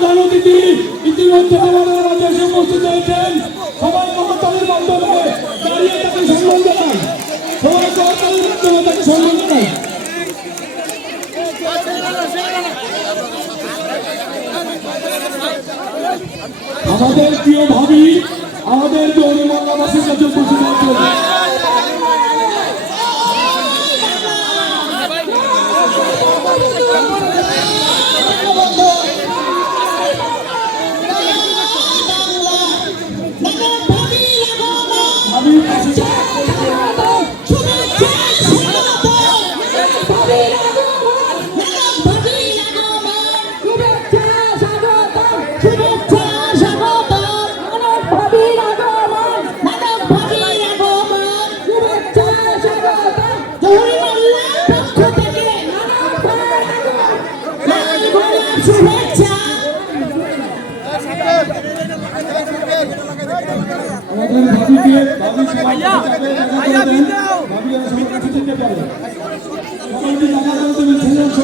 প্রধান অতিথি ইতিমধ্যে আমাদের মাঝে এসে উপস্থিত হয়েছেন। সবাই করতালির মাধ্যমে দাঁড়িয়ে তাকে সম্মান জানাই। সবাই করতালির মাধ্যমে তাকে সম্মান জানাই। আমাদের প্রিয় ভাবি আমাদের গৌরী মহল্লাবাসীর কাছে উপস্থিত হয়েছেন। আমাদের ভাবিকে ভাবি